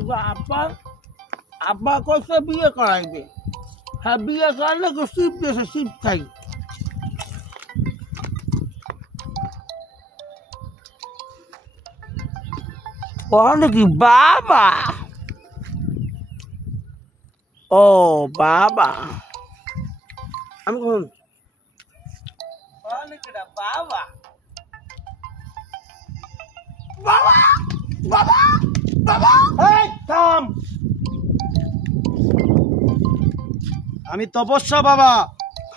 আব্বা আব্বা কইছে বিয়ে করাইবে। হ্যাঁ বিয়ে করলে শিব দিয়েছে, শিব খাই। নাকি বাবা? ও বাবা, আমি কোন বাবা বাবা বাবা বাবা। এই থাম, আমি তপস্যা বাবা।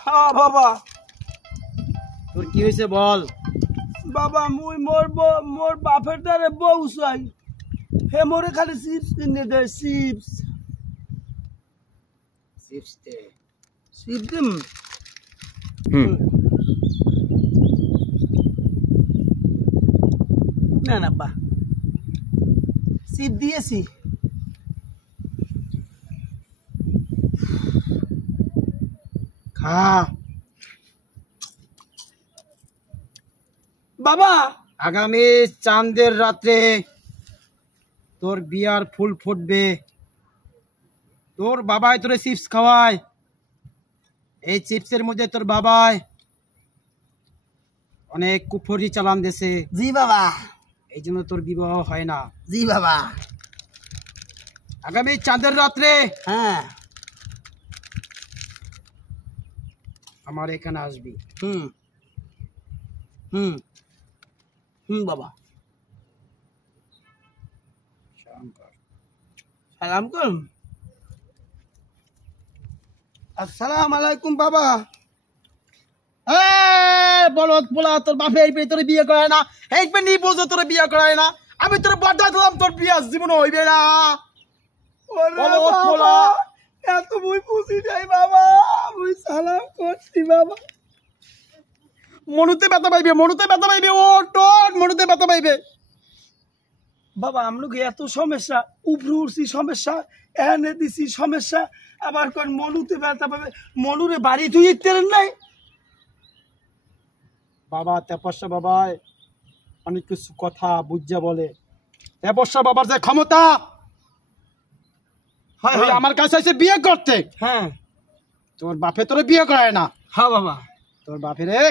হ্যাঁ বাবা। তোর কি হয়েছে বল। বাবা মুই মোর বাপের দ্বারে বউ চাই, হে মোরে খালি চিপস কিনে দেয়। চিপস চিপস দে। চিপস দিম। না না বা চিপ দিয়েছি। খা বাবা। আগামী চাঁদের রাত্রে তোর বিয়ার ফুল ফুটবে, তোর বাবাই তোরে চিপস খাওয়ায়। এই চিপসের মধ্যে তোর বাবাই অনেক কুফরি চালান দেছে। জি বাবা। এই জন্য তোর বিবাহ হয় না। জি বাবা। আগামী চাঁদের রাত্রে হ্যাঁ আমার এখানে আসবি। হুম হুম হুম বাবা। সালাম করুন। আসসালামু আলাইকুম বাবা। বলত বলা তোর বাপে এই পেয়ে তোর বিয়ে করায় না, এই পেয়ে নি বোঝো তোর বিয়ে করায় না। আমি তোর বর্দা দিলাম, তোর বিয়ে জীবন হইবে না। বলত বলা এত মুই বুঝি যাই বাবা, মুই সালাম করছি বাবা। মনুতে ব্যথা পাইবে, মনুতে ব্যথা পাইবে, ও টোন মনুতে ব্যথা পাইবে। বাবা আমলোকে এত সমস্যা, উপরে উঠছি সমস্যা, এনে দিছি সমস্যা, আবার কোন মনুতে ব্যথা পাবে। মনুরে বাড়ি তুই ইত্যাদি নাই বাবা। তপস্যা বাবাই অনেক কিছু কথা বুঝা বলে। তপস্যা বাবার যে ক্ষমতা, ওই আমার কাছে এসে বিয়ে করতে। হ্যাঁ তোর বাপে তোর বিয়ে করায় না। হ্যাঁ বাবা। তোর বাপে রে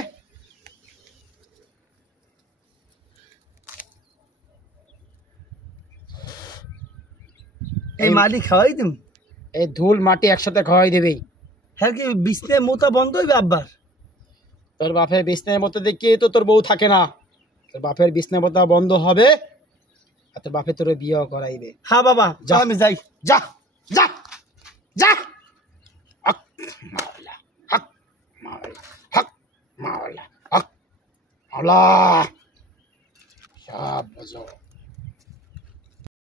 এই মাটি খাওয়াই দিম। এই ধুল মাটি একসাথে খাওয়াই দেবেই। হ্যাঁ কি বিছনে মোতা বন্ধ হইবে আব্বার? তোর বাপের বিছনের মতো দেখি তো তোর বউ থাকে না। তোর বাপের বিছনের মতো বন্ধ হবে, আর তোর বাপে তোর বিয়ে করাইবে। হ্যাঁ বাবা যা, আমি যাই। যা যা যা। হক মাওলা, হক মাওলা, হক মাওলা, হক মাওলা। সব বুঝো।